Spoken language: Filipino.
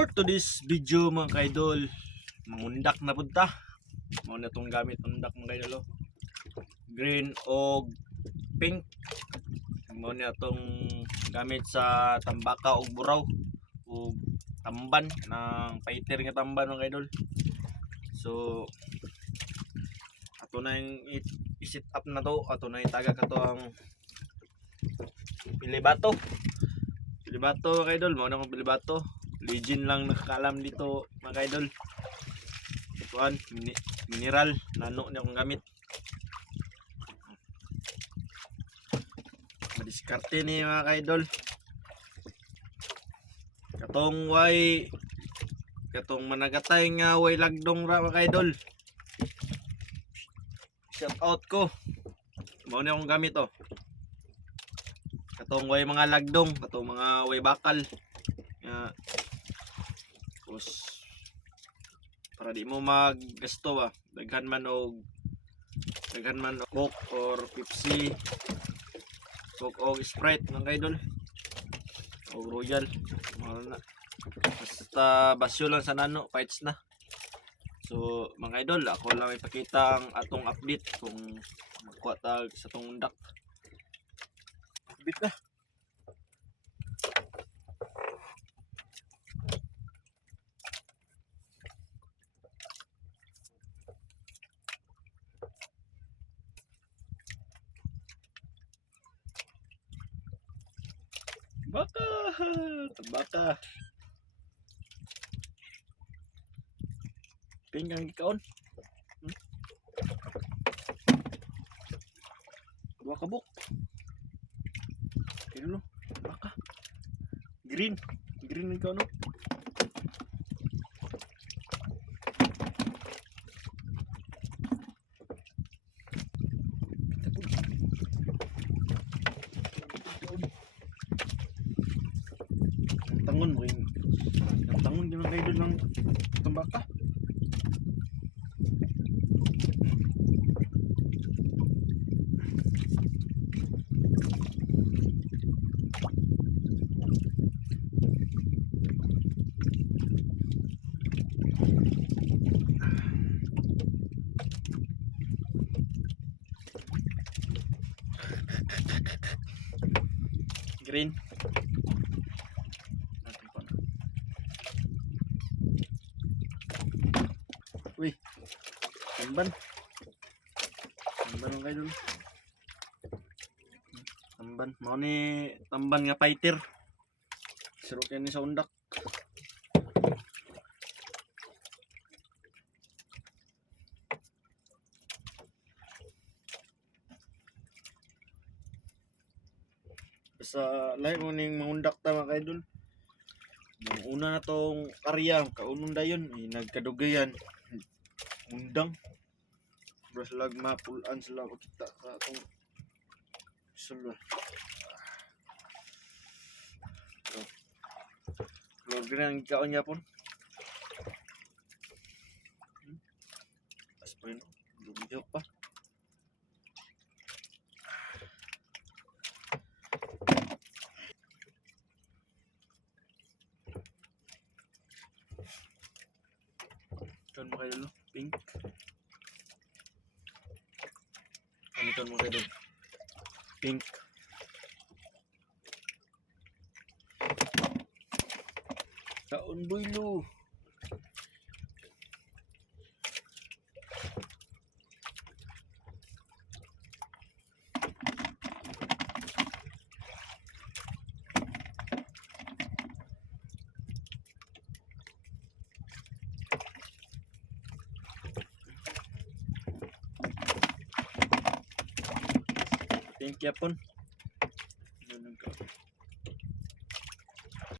For today's video mga kaidol, mangundak na punta. Mao na tong gamit undak mga kaidol. Green o pink. Mao na tong gamit sa tambaka o buraw o tamban ng fighter nga tamban mga kaidol. So ato na yung i-set up na to, ato na yung taga kato ang pilibato. Pilibato mga kaidol, mao na kong pilibato. Legend lang nakakaalam dito mga kaidol. Ituan, mineral, nano niya akong gamit. Madiskarte ni mga kaidol. Katong managatay nga way lagdong ra mga kaidol. Shout out ko. Mao ni akong gamit oh. Katong way mga lagdong, katong mga way bakal. Nga para di mo maggasto ba, daghan man og Coke or Pepsi, Coke o Sprite mga kaidol o Royal, mahal na basta basyo lang sa nano, fights na. So mga idol, ako lang ipakita ang atong update kung magkuha tag sa tong undak. Update na. Tambaka. Pink ang gikaon. Dua kabuk. Kaya no, tambaka. Green ang gikaon no. Tangon mo yung tangon yung mga idol ng tambaka. Green. Uy, tamban ang kayo dun. Tamban, mau ni tamban nga fighter. Siro kayo ni sa undak. Sa lahi mo ning mangundak ta mga kaidol. Yung una na tong karya, kaunong dayon, nagkadugayan. Undang. Bras lag mapulan sila kita sa atong sulod. Lord green ang kaon niya pon. Aspirin, lumiyaw pa. Kan mo kayo pink. Kan mo kayo pink. Kaon boylo. Pink yapon.